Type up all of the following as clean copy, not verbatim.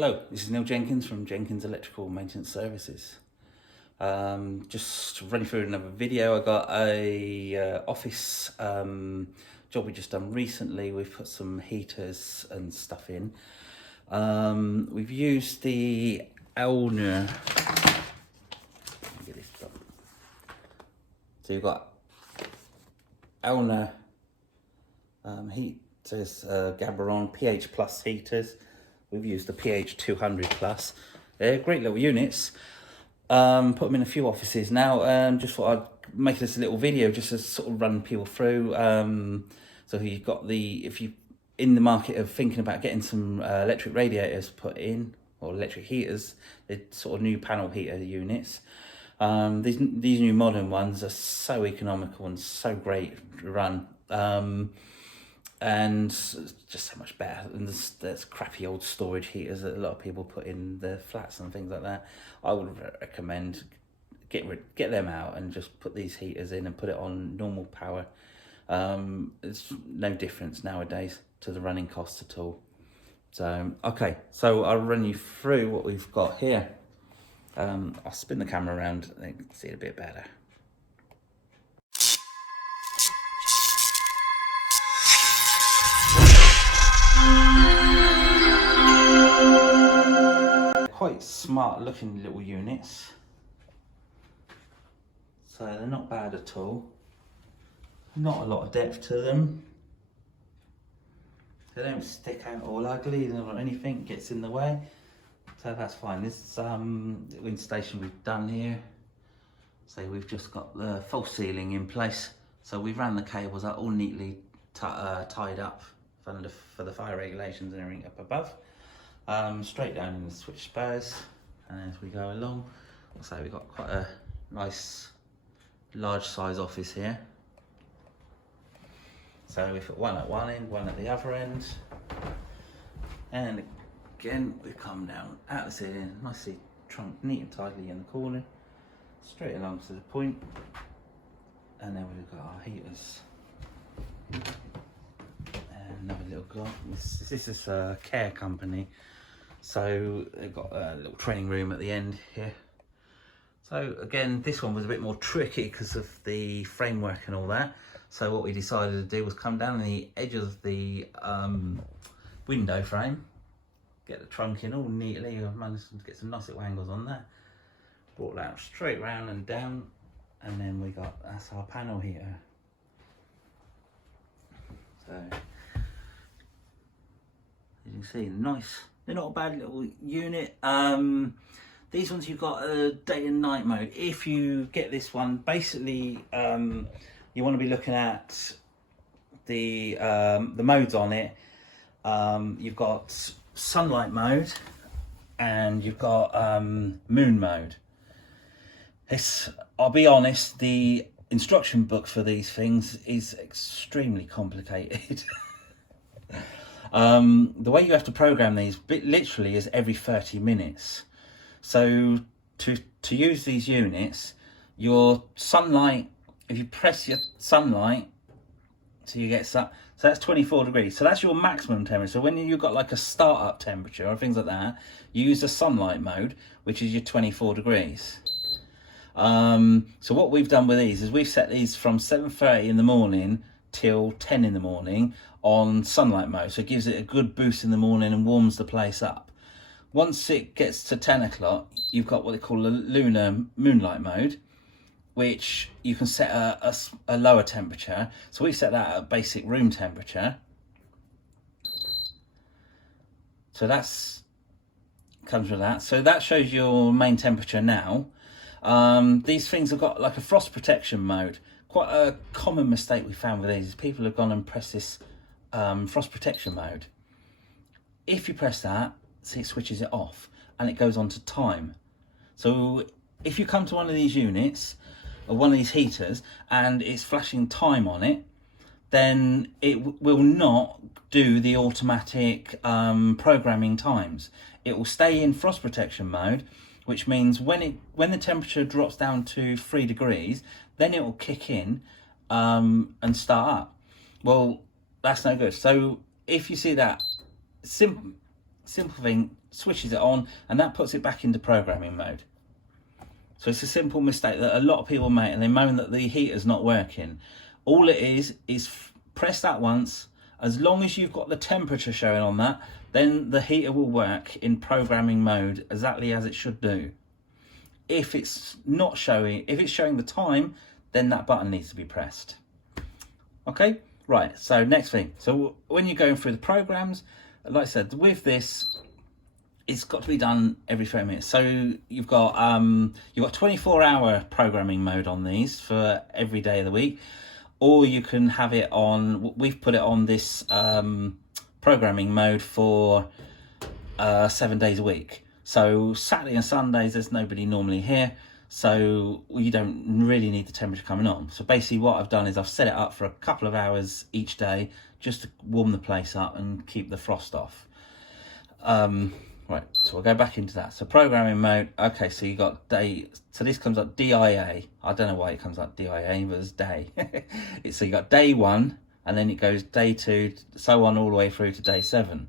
Hello, this is Neil Jenkins from Jenkins Electrical Maintenance Services. Just running through another video. I got a office job we just done recently. We've put some heaters and stuff in. We've used the Elner. Get this done. So you've got Elner heaters, Gabaron PH Plus heaters. We've used the PH 200 Plus. They're great little units. Put them in a few offices now. Just thought I'd make this a little video just to sort of run people through. So you've got if you're in the market of thinking about getting some electric radiators put in, or electric heaters, they're sort of new panel heater units. These new modern ones are so economical and so great to run. And just so much better than there's crappy old storage heaters that a lot of people put in their flats and things like that. I would recommend get them out and just put these heaters in and put it on normal power. There's no difference nowadays to the running costs at all. So okay, so I'll run you through what we've got here. I'll spin the camera around and you can see it a bit better. Quite smart looking little units, so they're not bad at all. Not a lot of depth to them. They don't stick out all ugly or anything gets in the way, so that's fine. This little installation we've done here, so we've just got the false ceiling in place, so we've ran the cables out all neatly tied up for the fire regulations and everything up above. Straight down in the switch spurs, and as we go along, so we've got quite a nice large size office here. So we've got one at one end, one at the other end, and again we come down out the ceiling, nicely trunk neat and tidily in the corner, straight along to the point, and then we've got our heaters. Another little glob. This is a care company, so they've got a little training room at the end here. So again, this one was a bit more tricky because of the framework and all that. So what we decided to do was come down the edge of the window frame, get the trunk in all neatly. I've managed to get some nice little angles on that. Brought that straight round and down, and then that's our panel heater. So you can see, nice. They're not a bad little unit. These ones you've got a day and night mode. If you get this one, basically you want to be looking at the modes on it. You've got sunlight mode and you've got moon mode. I'll be honest, the instruction book for these things is extremely complicated. The way you have to program these literally is every 30 minutes. So to use these units, your sunlight, if you press your sunlight, so you get so that's 24 degrees. So that's your maximum temperature. So when you've got like a startup temperature or things like that, you use the sunlight mode, which is your 24 degrees. So what we've done with these is we've set these from 7:30 in the morning till 10 in the morning on sunlight mode, so it gives it a good boost in the morning and warms the place up. Once it gets to 10 o'clock, you've got what they call a lunar moonlight mode, which you can set a lower temperature. So we set that at basic room temperature. So that's comes with that. So that shows your main temperature now. These things have got like a frost protection mode. Quite a common mistake we found with these is people have gone and pressed this frost protection mode. If you press that, see, it switches it off and it goes on to time. So if you come to one of these units or one of these heaters and it's flashing time on it, then it will not do the automatic programming times. It will stay in frost protection mode, which means when the temperature drops down to 3 degrees, then it will kick in and start up. Well, that's no good. So if you see that, simple thing, switches it on, and that puts it back into programming mode. So it's a simple mistake that a lot of people make, and they moan that the heater's not working. All it is press that once. As long as you've got the temperature showing on that, then the heater will work in programming mode exactly as it should do. If it's not showing, if it's showing the time, then that button needs to be pressed. Okay, right, so next thing. So when you're going through the programs, like I said, with this, it's got to be done every 30 minutes. So you've got 24-hour programming mode on these for every day of the week, or you can have it on, we've put it on this programming mode for 7 days a week. So Saturday and Sundays, there's nobody normally here, so you don't really need the temperature coming on. So basically what I've done is I've set it up for a couple of hours each day just to warm the place up and keep the frost off. Right, so we'll go back into that. So programming mode, okay, so you got day, so this comes up DIA. I don't know why it comes up DIA, but it's day. So you got day 1, and then it goes day 2, so on all the way through to day 7.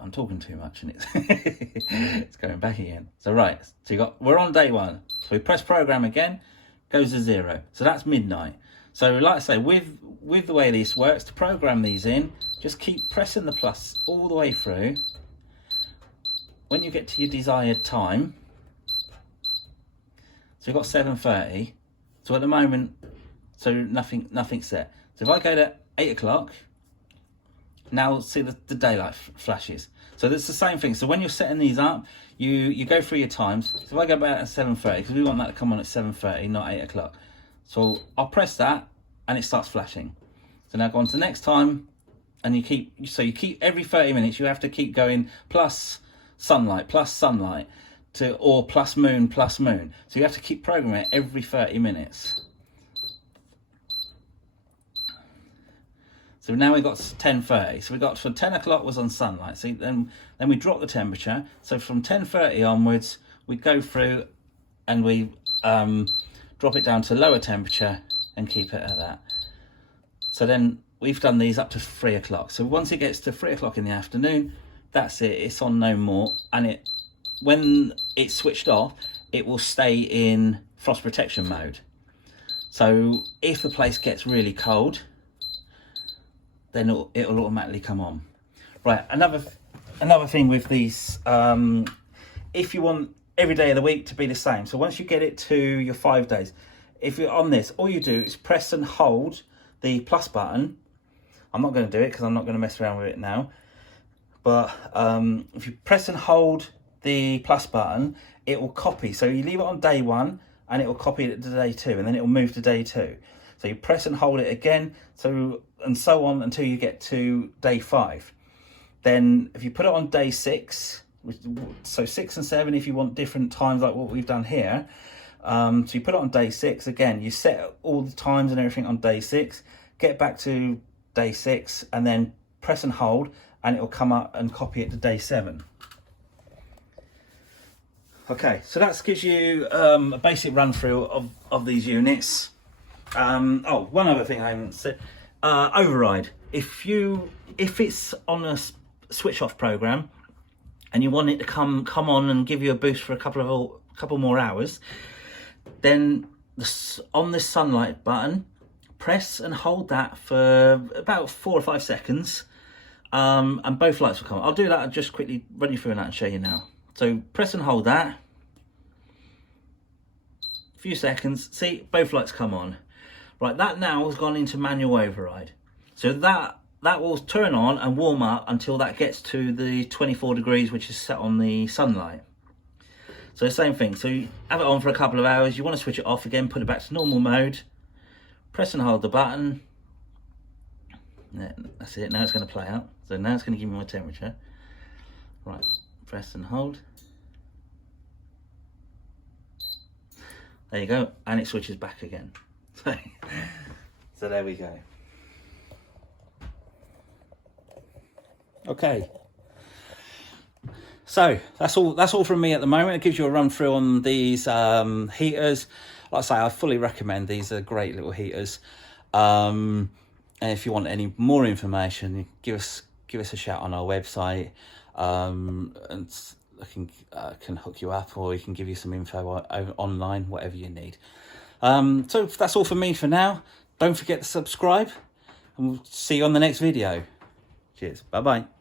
I'm talking too much and it's going back again. So right, so we're on day 1. So we press program again, goes to 0. So that's midnight. So like I say, with the way this works, to program these in, just keep pressing the plus all the way through. When you get to your desired time, so you've got 7:30. So at the moment, so nothing's set. So if I go to 8 o'clock, now see the daylight flashes. So it's the same thing. So when you're setting these up, you go through your times. So if I go back at 7:30, because we want that to come on at 7:30, not 8 o'clock. So I'll press that and it starts flashing. So now go on to the next time, and you keep every 30 minutes, you have to keep going plus sunlight, or plus moon. So you have to keep programming it every 30 minutes. So now we got 10:30. So we got from 10 o'clock was on sunlight. So then we drop the temperature. So from 10:30 onwards, we go through and we drop it down to lower temperature and keep it at that. So then we've done these up to 3 o'clock. So once it gets to 3 o'clock in the afternoon, that's it. It's on no more. And when it's switched off, it will stay in frost protection mode. So if the place gets really cold, then it'll automatically come on. Right, another thing with these, if you want every day of the week to be the same, so once you get it to your 5 days, if you're on this, all you do is press and hold the plus button. I'm not going to do it because I'm not going to mess around with it now, but if you press and hold the plus button, it will copy. So you leave it on day 1 and it will copy it to day 2, and then it will move to day 2. So you press and hold it again, and so on until you get to day 5. Then if you put it on day 6, so 6 and 7 if you want different times like what we've done here. So you put it on day 6, again, you set all the times and everything on day 6, get back to day 6, and then press and hold, and it will come up and copy it to day 7. Okay, so that gives you a basic run through of these units. Oh, one other thing I haven't said, override. If it's on a switch off program and you want it to come on and give you a boost for a couple more hours, then on this sunlight button, press and hold that for about 4 or 5 seconds, and both lights will come on. I'll do that. I'll just quickly run you through that and show you now. So press and hold that, a few seconds, see, both lights come on. Right, that now has gone into manual override. So that will turn on and warm up until that gets to the 24 degrees, which is set on the sunlight. So same thing, so you have it on for a couple of hours, you want to switch it off again, put it back to normal mode, press and hold the button. That's it, now it's going to play out. So now it's going to give me my temperature. Right, press and hold. There you go, and it switches back again. So there we go. Okay, so that's all from me at the moment. It gives you a run through on these heaters. Like I say, I fully recommend these. Are great little heaters. And if you want any more information, give us give us a shout on our website, and I can hook you up, or we can give you some info online, whatever you need. So that's all from me for now. Don't forget to subscribe, and we'll see you on the next video. Cheers. Bye bye.